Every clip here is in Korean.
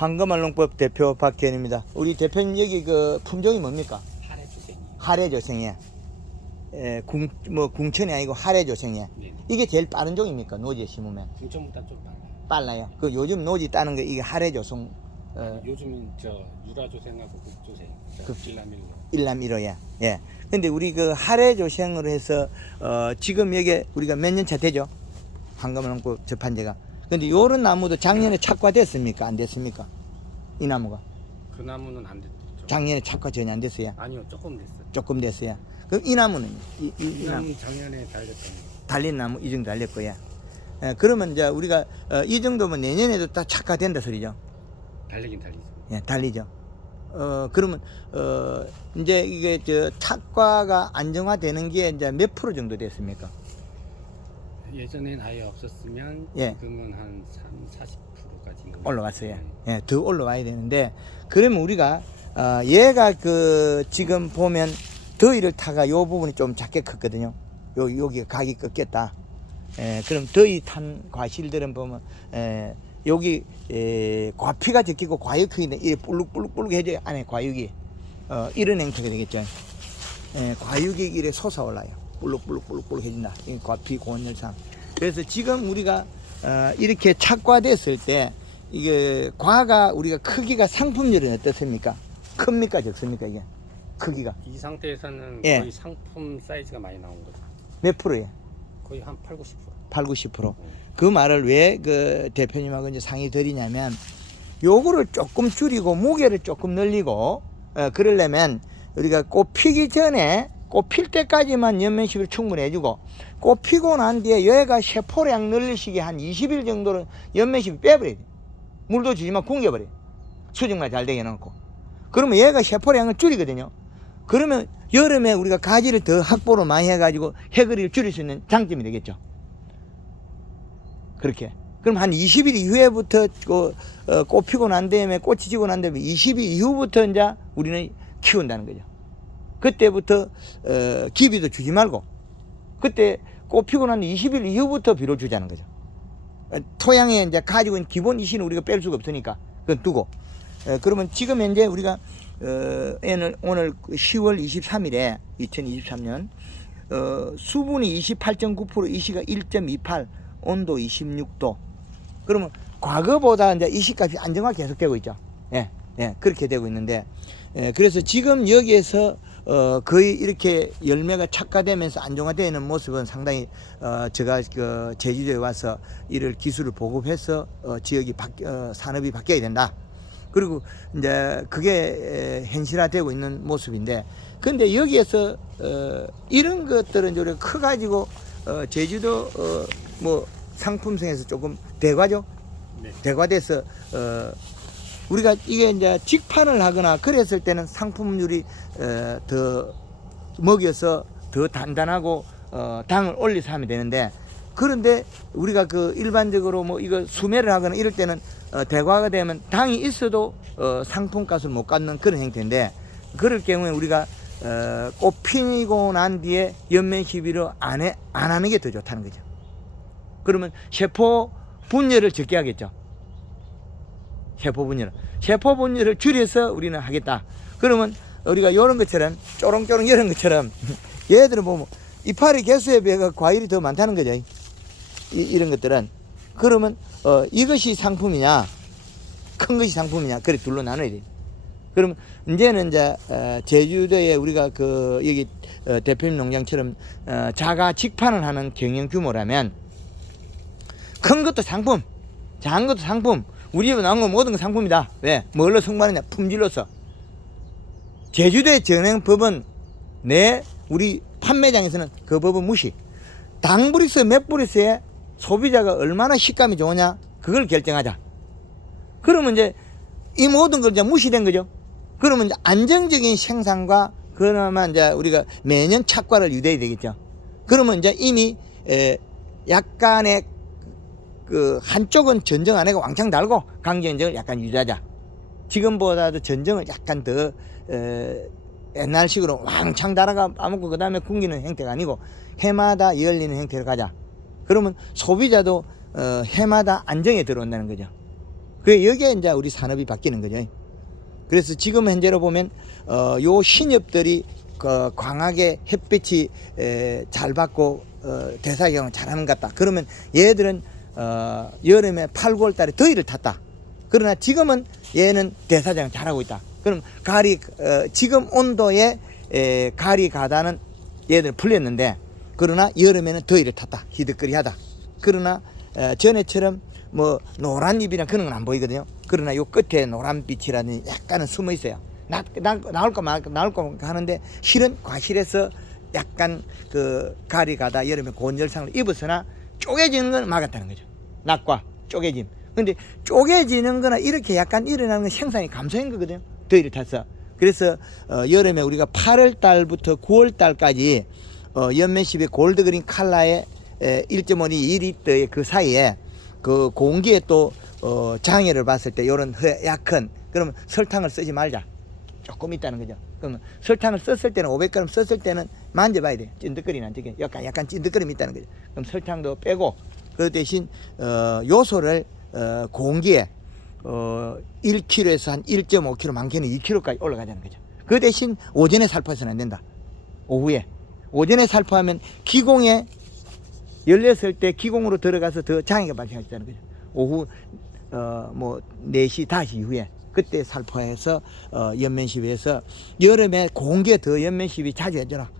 황금알농법 대표 박현입니다. 우리 대표님 여기 그 품종이 뭡니까? 하래조생. 하래조생이야. 궁천이 아니고 하래조생이야. 네. 이게 제일 빠른 종입니까? 노지에 심으면? 궁천보다 좀 빨라요. 빨라요. 그 요즘 노지 따는 게 이게 하래조생. 요즘은 저 유라조생하고 국조생, 길라밀로. 일남일호야. 예. 근데 우리 그 하래조생으로 해서 지금 여기 우리가 몇 년 차 되죠? 황금알농법 접한 지가. 근데 요런 나무도 작년에 착과됐습니까? 안 됐습니까? 이 나무가. 그 나무는 안 됐죠. 작년에 착과 전혀 안 됐어요. 아니요, 조금 됐어요. 조금 됐어요. 그럼 이 나무는 이 나무 나무는 작년에 달렸던 거. 달린 나무 이 정도 달릴 거야. 그러면 이제 우리가 이 정도면 내년에도 다 착과된다 소리죠. 달리긴 달리죠. 예, 달리죠. 그러면 이제 이게 저 착과가 안정화되는 게 이제 몇 프로 정도 됐습니까? 예전엔 아예 없었으면 예. 지금은 한 40%까지 올라갔어요. 예, 더 올라와야 되는데 그러면 우리가 얘가 그 지금 보면 더위를 타가 요 부분이 좀 작게 컸거든요. 여기 각이 꺾였다. 그럼 더위 탄 과실들은 보면 여기 과피가 적히고 과육형인데 이게 볼룩볼룩 해져야 안에 과육이 이런 형태가 되겠죠. 과육이 이래 솟아올라요. 볼룩볼룩 해진다. 이 과피 고온열상. 그래서 지금 우리가 이렇게 착과됐을 때 이게 과가 우리가 크기가 상품률은 어떻습니까? 큽니까 적습니까 이게 크기가? 이 상태에서는 예. 거의 상품 사이즈가 많이 나온 거죠. 몇 프로예요? 거의 한 8, 90%. 8, 90%. 그 말을 왜 그 대표님하고 이제 상의 드리냐면 요거를 조금 줄이고 무게를 조금 늘리고 그러려면 우리가 꽃 피기 전에 꽃 필 때까지만 연면십을 충분히 해주고 꽃 피고 난 뒤에 얘가 세포량 늘리시게 한 20일 정도는 연면십을 빼버려야 돼. 물도 주지만 굶겨버려. 수정만 잘 되게 해놓고. 그러면 얘가 세포량을 줄이거든요. 그러면 여름에 우리가 가지를 더 확보를 많이 해가지고 해거리를 줄일 수 있는 장점이 되겠죠. 그렇게. 그럼 한 20일 이후에부터 꽃 피고 난 다음에 꽃이 지고 난 다음에 20일 이후부터 이제 우리는 키운다는 거죠. 그때부터 기비도 주지 말고 그때 꽃 피고 난 20일 이후부터 비료 주자는 거죠. 토양에 이제 가지고 있는 기본 이신은 우리가 뺄 수가 없으니까 그건 두고 그러면 지금 현재 우리가 오늘 10월 23일에 2023년 수분이 28.9% 이시가 1.28 온도 26도 그러면 과거보다 이제 이시값이 안정화 계속되고 있죠. 예, 그렇게 되고 있는데 그래서 지금 여기에서 거의 이렇게 열매가 착화되면서 안정화되는 모습은 상당히 제가 그 제주도에 와서 이를 기술을 보급해서 지역이 산업이 바뀌어야 된다. 그리고 이제 그게 현실화되고 있는 모습인데 근데 여기에서 이런 것들은 이제 우리가 커가지고 제주도 뭐 상품성에서 조금 대과죠. 네. 대과돼서 우리가 이게 이제 직판을 하거나 그랬을 때는 상품률이 더 먹여서 더 단단하고 당을 올려서 하면 되는데 그런데 우리가 그 일반적으로 뭐 이거 수매를 하거나 이럴 때는 대과가 되면 당이 있어도 상품값을 못 갖는 그런 형태인데 그럴 경우에 우리가 꽃 피고 난 뒤에 연면 시비를 안 하는 게 더 좋다는 거죠. 그러면 세포 분열을 적게 하겠죠. 세포 분열을 줄여서 우리는 하겠다. 그러면 우리가 요런 것처럼 쪼롱쪼롱 이런 것처럼 얘들은 보면 이파리 개수에 비해 과일이 더 많다는 거죠. 이런 것들은 그러면 이것이 상품이냐 큰 것이 상품이냐 그래 둘로 나눠야 돼. 그러면 이제는 이제 제주도에 우리가 그 여기 대표님 농장처럼 자가 직판을 하는 경영 규모라면 큰 것도 상품, 작은 것도 상품. 우리 집에 나온 건 모든 건 상품이다. 왜? 뭘로 승부하느냐? 품질로서. 제주도의 전행법은 우리 판매장에서는 그 법은 무시. 당브릭스, 맥브릭스에 소비자가 얼마나 식감이 좋으냐? 그걸 결정하자. 그러면 이제 이 모든 걸 이제 무시된 거죠. 그러면 이제 안정적인 생산과 그나마 이제 우리가 매년 착과를 유도해야 되겠죠. 그러면 이제 이미 약간의 그 한쪽은 전정 안 하고 왕창 달고 강전정을 약간 유지하자. 지금보다도 전정을 약간 더 옛날식으로 왕창 달아가 까먹고 그 다음에 굶기는 형태가 아니고 해마다 열리는 형태로 가자. 그러면 소비자도 해마다 안정에 들어온다는 거죠. 그래 여기에 이제 우리 산업이 바뀌는 거죠. 그래서 지금 현재로 보면 요 신엽들이 광하게 햇빛이 잘 받고 대사경을 잘하는 것 같다. 그러면 얘들은 여름에 8, 9월 달에 더위를 탔다. 그러나 지금은 얘는 대사장을 잘하고 있다. 그럼 지금 온도에 가리 가다는 얘들 풀렸는데, 그러나 여름에는 더위를 탔다. 희득거리하다. 그러나 전에처럼 뭐 노란 잎이나 그런 건 안 보이거든요. 그러나 요 끝에 노란빛이라는 약간은 숨어 있어요. 나올까 하는데 실은 과실에서 약간 그 가리 가다 여름에 고온열상을 입었으나 쪼개지는 건 막았다는 거죠. 낮과 쪼개짐. 근데 쪼개지는 거나 이렇게 약간 일어나는 건 생산이 감소한 거거든요. 더위를 타서. 그래서 여름에 우리가 8월 달부터 9월 달까지 연면십의 골드그린 칼라의 1.5리 2리터의 그 사이에 그 공기에 또 장애를 봤을 때 요런 약한, 그러면 설탕을 쓰지 말자. 조금 있다는 거죠. 그러면 설탕을 썼을 때는 500g 썼을 때는 만져봐야 돼요. 찐득거리는 안 되게 약간 찐득거림이 있다는 거죠. 그럼 설탕도 빼고, 그 대신 요소를 공기에 1kg에서 한 1.5kg, 많게는 2kg까지 올라가자는 거죠. 그 대신 오전에 살포해서는 안 된다. 오전에 살포하면 기공에 열렸을 때 기공으로 들어가서 더 장애가 발생하겠다는 거죠. 오후 뭐 4시, 5시 이후에 그때 살포해서 연면시비에서 여름에 공기에 더 연면시비 자주 해줘라.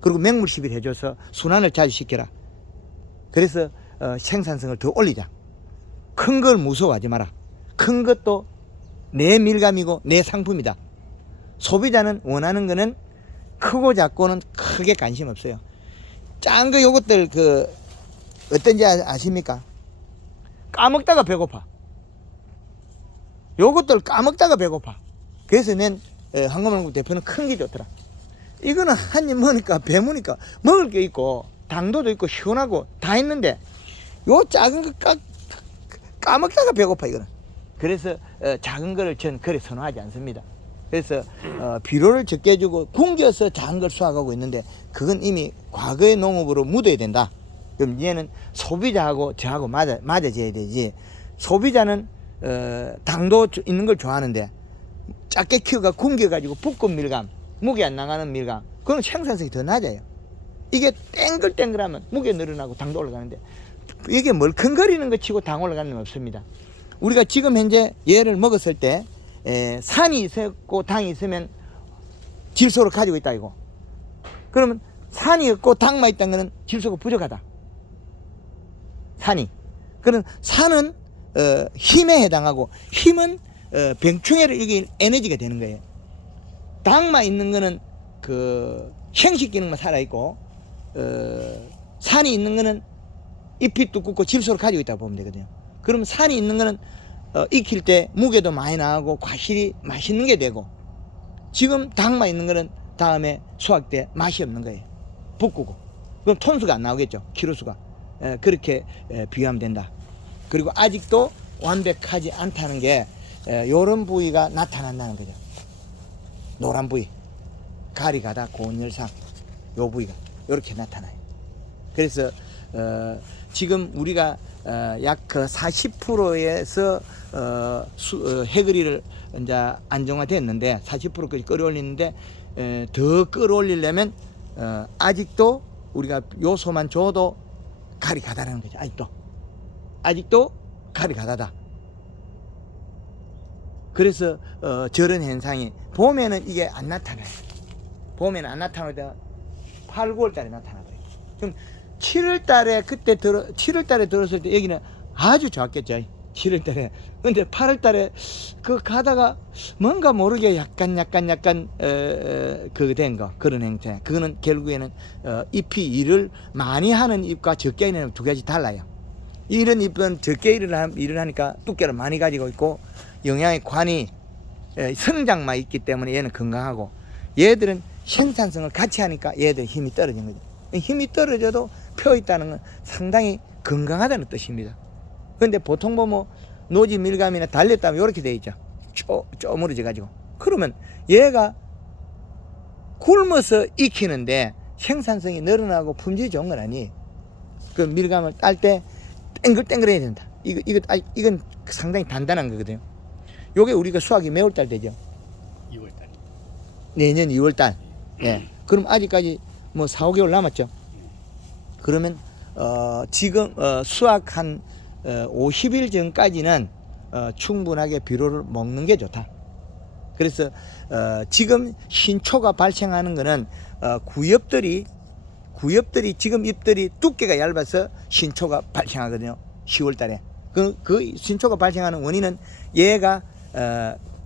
그리고 맹물 시비를 해줘서 순환을 자주 시켜라. 그래서 생산성을 더 올리자. 큰 걸 무서워하지 마라. 큰 것도 내 밀감이고 내 상품이다. 소비자는 원하는 거는 크고 작고는 크게 관심 없어요. 짠 거 요것들 어떤지 아십니까? 까먹다가 배고파. 요것들 까먹다가 배고파. 그래서 한국만국 대표는 큰 게 좋더라. 이거는 한 입 먹으니까 배무니까 먹을 게 있고 당도도 있고 시원하고 다 있는데 요 작은 거 까먹다가 배고파 이거는. 그래서 작은 거를 전 그래 선호하지 않습니다. 그래서 비료를 적게 해주고 굶겨서 작은 걸 수확하고 있는데 그건 이미 과거의 농업으로 묻어야 된다. 그럼 얘는 소비자하고 저하고 맞아져야 되지. 소비자는 당도 있는 걸 좋아하는데 작게 키워가 굶겨가지고 붓고 밀감, 무게 안 나가는 밀감, 그건 생산성이 더 낮아요. 이게 땡글땡글하면 무게 늘어나고 당도 올라가는데 이게 멀컹거리는 거 치고 당 올라가는 건 없습니다. 우리가 지금 현재 얘를 먹었을 때 산이 있었고 당이 있으면 질소를 가지고 있다 이거. 그러면 산이 없고 당만 있다는 거는 질소가 부족하다. 산이. 그럼 산은 힘에 해당하고 힘은 병충해를 이게 에너지가 되는 거예요. 당만 있는 거는 형식 기능만 살아있고 산이 있는 거는 잎이 두껍고 질소를 가지고 있다고 보면 되거든요. 그러면 산이 있는 거는 익힐 때 무게도 많이 나가고 과실이 맛있는 게 되고, 지금 당만 있는 거는 다음에 수확 때 맛이 없는 거예요. 붓고. 그럼 톤수가 안 나오겠죠. 키로수가. 그렇게 비교하면 된다. 그리고 아직도 완벽하지 않다는 게 요런 부위가 나타난다는 거죠. 노란 부위, 가리 가다 고온열상, 요 부위가 요렇게 나타나요. 그래서 지금 우리가 약 40%에서 해거리를 이제 안정화됐는데 40%까지 끌어올리는데 더 끌어올리려면 아직도 우리가 요소만 줘도 가리 가다라는 거죠. 아직도 가리 가다다. 그래서 저런 현상이 봄에는 이게 안 나타나요. 봄에는 안 나타나다 8, 9월 달에 나타나거든요. 그럼 7월 달에 7월 달에 들었을 때 여기는 아주 좋았겠죠. 7월 달에. 근데 8월 달에 가다가 뭔가 모르게 약간 된 거, 그런 행태. 그거는 결국에는 잎이 일을 많이 하는 잎과 적게 하는 잎 두 가지 달라요. 이런 잎은 적게 일을 하니까 두께를 많이 가지고 있고 영양의 관이 성장만 있기 때문에 얘는 건강하고, 얘들은 생산성을 같이 하니까 얘들 힘이 떨어진 거죠. 힘이 떨어져도 펴 있다는 건 상당히 건강하다는 뜻입니다. 그런데 보통 보면 노지 밀감이나 달렸다면 이렇게 돼 있죠. 쪼무러져 가지고. 그러면 얘가 굶어서 익히는데 생산성이 늘어나고 품질이 좋은 건 아니에요. 그 밀감을 딸 때 땡글땡글해야 된다. 이건 상당히 단단한 거거든요. 요게 우리가 수확이 몇 월달 되죠? 2월달. 내년 2월달. 예. 그럼 아직까지 뭐 4, 5개월 남았죠. 그러면 지금 수확 한 50일 전까지는 충분하게 비료를 먹는 게 좋다. 그래서 지금 신초가 발생하는 거는 구엽들이 지금 잎들이 두께가 얇아서 신초가 발생하거든요. 10월 달에. 그 신초가 발생하는 원인은 얘가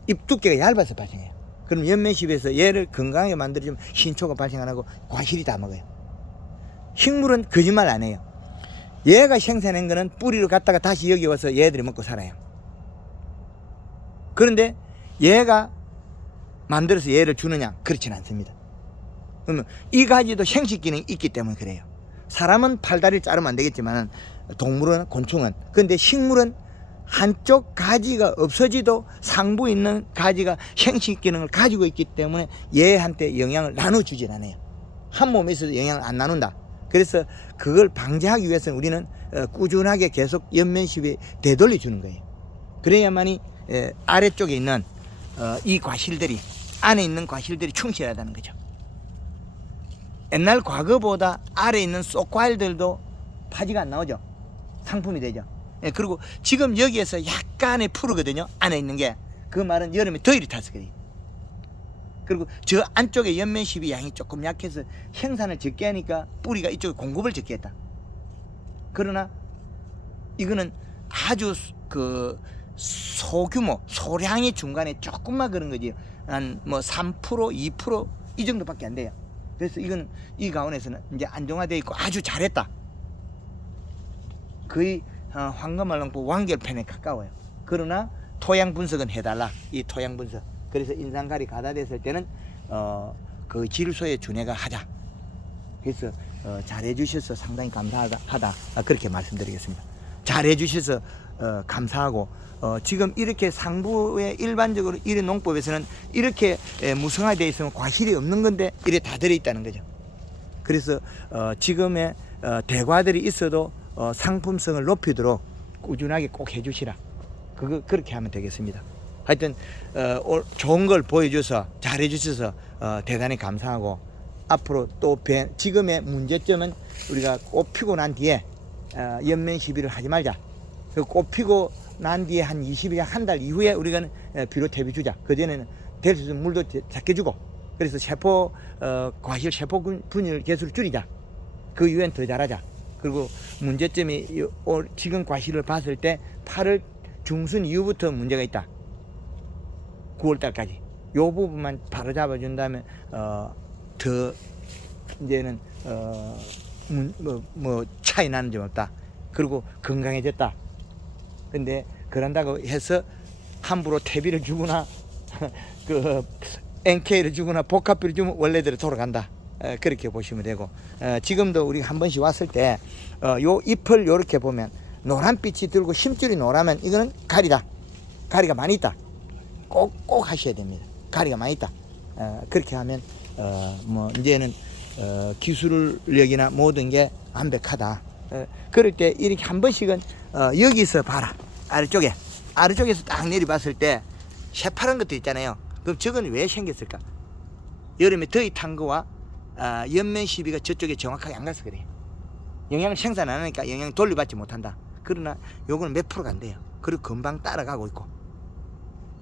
잎 두께가 얇아서 발생해요. 그럼 연면십에서 얘를 건강하게 만들어주면 신초가 발생 안 하고 과실이 다 먹어요. 식물은 거짓말 안 해요. 얘가 생산한 거는 뿌리로 갔다가 다시 여기 와서 얘들이 먹고 살아요. 그런데 얘가 만들어서 얘를 주느냐? 그렇진 않습니다. 그러면 이 가지도 생식 기능이 있기 때문에 그래요. 사람은 팔다리를 자르면 안 되겠지만 동물은, 곤충은, 근데 식물은 한쪽 가지가 없어지도 상부에 있는 가지가 생식 기능을 가지고 있기 때문에 얘한테 영향을 나눠주질 않아요. 한 몸에 있어서 영향을 안 나눈다. 그래서 그걸 방지하기 위해서는 우리는 꾸준하게 계속 연면십에 되돌려 주는 거예요. 그래야만이 아래쪽에 있는 이 과실들이, 안에 있는 과실들이 충실하다는 거죠. 옛날 과거보다 아래에 있는 쏙과일들도 파지가 안 나오죠. 상품이 되죠. 예, 그리고 지금 여기에서 약간의 푸르거든요. 안에 있는 게. 그 말은 여름에 더위를 타서 그래요. 그리고 저 안쪽에 연면십이 양이 조금 약해서 생산을 적게 하니까 뿌리가 이쪽에 공급을 적게 했다. 그러나 이거는 아주 그 소규모, 소량의 중간에 조금만 그런 거지. 한 뭐 3%, 2% 이 정도밖에 안 돼요. 그래서 이건 이 가운데서는 이제 안정화되어 있고 아주 잘했다. 거의 황금알랑포 완결편에 가까워요. 그러나 토양 분석은 해달라. 이 토양 분석. 그래서 인산갈이 가다 됐을 때는 그 질소에 준해가 하자. 그래서 잘해 주셔서 상당히 감사하다. 그렇게 말씀드리겠습니다. 잘해 주셔서 감사하고 지금 이렇게 상부에 일반적으로 이런 농법에서는 이렇게 무성화되어 있으면 과실이 없는 건데 이래 다 들어있다는 거죠. 그래서 지금의 대과들이 있어도 상품성을 높이도록 꾸준하게 꼭 해주시라. 그렇게 하면 되겠습니다. 하여튼 좋은 걸 보여줘서 잘해 주셔서 대단히 감사하고 앞으로 또 지금의 문제점은 우리가 꽃 피고 난 뒤에 연면 시비를 하지 말자. 꽃 피고 난 뒤에 한 20일, 한 달 이후에 우리가 비료 퇴비 주자. 그전에는 될 수 있으면 물도 작게 주고, 그래서 과실 세포 분열 개수를 줄이자. 그 이후엔 더 잘하자. 그리고 문제점이 지금 과실을 봤을 때 8월 중순 이후부터 문제가 있다. 9월달까지 요 부분만 바로 잡아준다면 더 이제는 뭐 차이 나는 점 없다. 그리고 건강해졌다. 근데 그런다고 해서 함부로 퇴비를 주거나 그 NK를 주거나 복합비를 주면 원래대로 돌아간다. 그렇게 보시면 되고, 지금도 우리가 한 번씩 왔을 때 요 잎을 요렇게 보면 노란빛이 들고 심줄이 노라면 이거는 가리다. 가리가 많이 있다. 꼭 하셔야 됩니다. 가리가 많이 있다. 그렇게 하면 뭐 이제는 기술력이나 모든 게 완벽하다. 그럴 때 이렇게 한 번씩은 여기서 봐라. 아래쪽에서 딱 내려봤을 때 새파란 것도 있잖아요. 그럼 저건 왜 생겼을까? 여름에 더위 탄 거와 연면 시비가 저쪽에 정확하게 안 가서 그래요. 영양을 생산 안 하니까 영양 돌려받지 못한다. 그러나 요거는 몇 프로가 안 돼요. 그리고 금방 따라가고 있고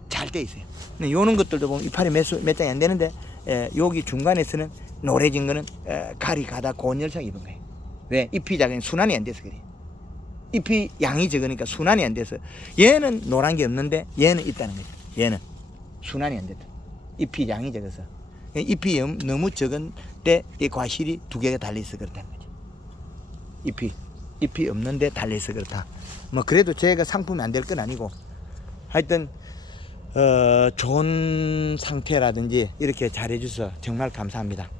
잘 돼 있어요. 근데 요런 것들도 보면 이파리 몇 장이 안 되는데 여기 중간에서는 노래진 거는 가리 가다 고온열상 입은 거예요. 왜? 잎이 작으니 순환이 안 돼서 그래요. 잎이 양이 적으니까 순환이 안 돼서 얘는 노란 게 없는데 얘는 있다는 거죠. 얘는 순환이 안 됐다. 잎이 양이 적어서 잎이 너무 적은 때 이 과실이 두 개가 달려있어 그렇다는 거죠. 잎이 없는데 달려있어 그렇다. 뭐 그래도 제가 상품이 안 될 건 아니고 하여튼 좋은 상태라든지 이렇게 잘해 주셔서 정말 감사합니다.